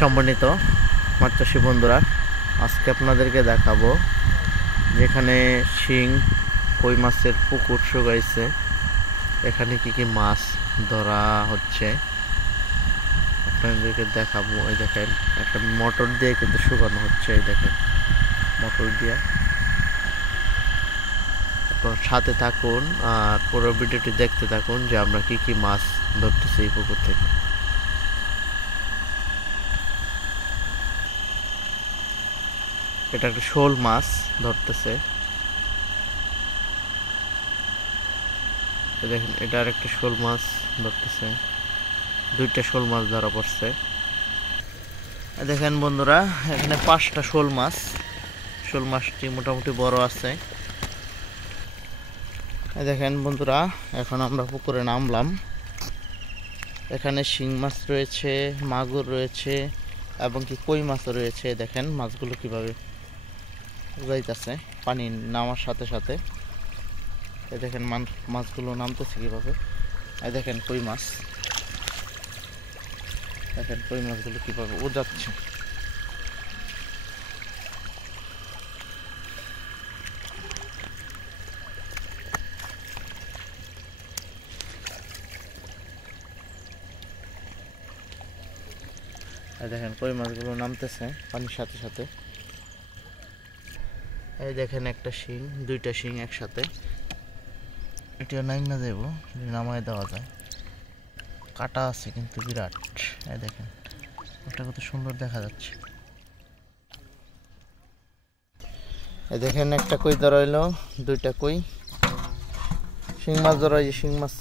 সম্মানিত মাছ চাষী বন্ধুরা, আজকে আপনাদেরকে দেখাবো যেখানে শিং কই মাছের পুকুর শুকাইছে, এখানে কি কি মাছ ধরা হচ্ছে আপনাদেরকে দেখাবো। এই দেখেন একটা মোটর দিয়ে কিন্তু শুকানো হচ্ছে। এই দেখেন মোটর দিয়ে। আপনারা সাথে থাকুন আর পুরো ভিডিওটি দেখতে থাকুন যে আমরা কি কি মাছ ধরতেছি এই পুকুর থেকে। এটা একটা শোল মাছ ধরতেছে। দেখেন এটা আর একটা শোল মাছ ধরতেছে, দুইটা শোল মাছ ধরা পড়ছে। দেখেন বন্ধুরা, এখানে 5টা শোল মাছ। শোল মাছটি মোটামুটি বড় আছে। দেখেন বন্ধুরা, এখন আমরা পুকুরে নামলাম। এখানে শিং মাছ রয়েছে, মাগুর রয়েছে এবং কি কই মাছও রয়েছে। দেখেন মাছগুলো কিভাবে যাইতেছে পানি নামার সাথে সাথে। দেখেন মাছগুলো নামতেছে কিভাবে। দেখেন কই মাছ, দেখেন কই মাছগুলো কিভাবে ও যাচ্ছে। দেখেন কই মাছগুলো নামতেছে পানির সাথে সাথে। এই দেখেন একটা শিং, দুইটা শিং একসাথে। এটিও নাইম না দেবো, নামায় দেওয়া যায়। কাটা আছে কিন্তু বিরাট। এই দেখেন ওটা কত সুন্দর দেখা যাচ্ছে। এই দেখেন একটা কই ধরা হইলো, দুইটা কই। শিং মাছ ধরা হয়েছে, শিং মাছ।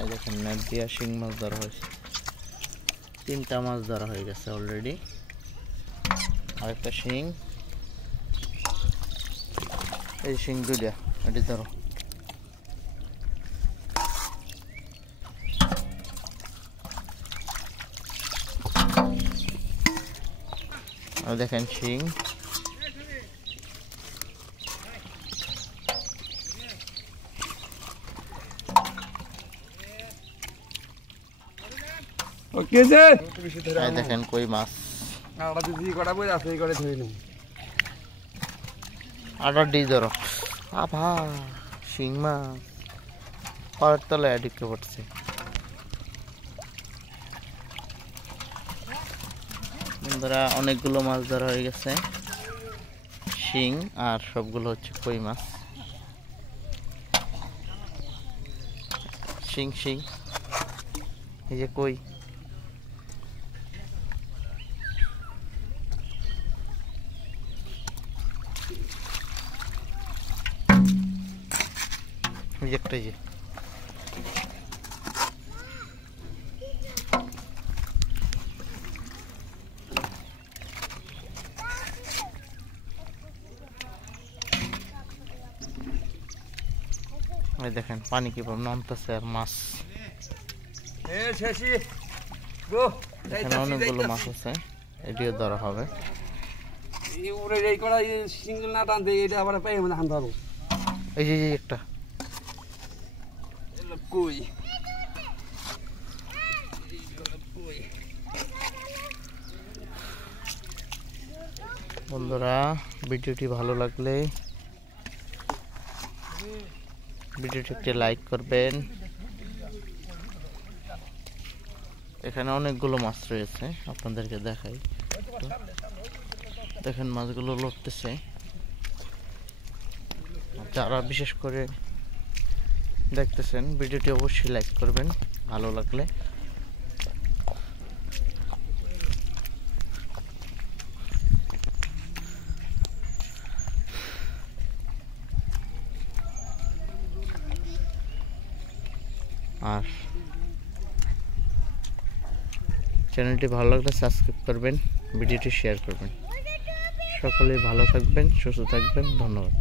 এই দেখেন নেট দিয়া শিং মাছ ধরা হয়েছে। 3টা মাছ ধরা হয়ে গেছে অলরেডি। আরেকটা শিং, এই শিং দুইটা, এটি ধরো। আর দেখেন শিং। দেখেন কই মাছ। আটা ডি ধরো। আভা শিং মাছ পায়ের তলায় ঢুকে পড়ছে। বন্ধুরা, অনেকগুলো মাছ ধরা হয়ে গেছে। শিং আর সবগুলো হচ্ছে কই মাছ। শিং শিং, এই যে কই। একটাই যে দেখেন পানি কিভাবে নামতেছে আর মাছ। এখানে অনেকগুলো মাছ আছে, এটিও ধরা হবে। এই যে একটা কই। বন্ধুরা, ভিডিওটি ভালো লাগলে ভিডিওটি একটি লাইক করবেন। এখানে অনেকগুলো মাছ রয়েছে, আপনাদেরকে দেখাই। দেখেন মাছগুলো লড়তেছে। যারা বিশেষ করে দেখতেছেন ভিডিওটি অবশ্যই লাইক করবেন ভালো লাগলে। আর চ্যানেলটি ভালো লাগলে সাবস্ক্রাইব করবেন, ভিডিওটি শেয়ার করবেন। সকলেই ভালো থাকবেন, সুস্থ থাকবেন। ধন্যবাদ।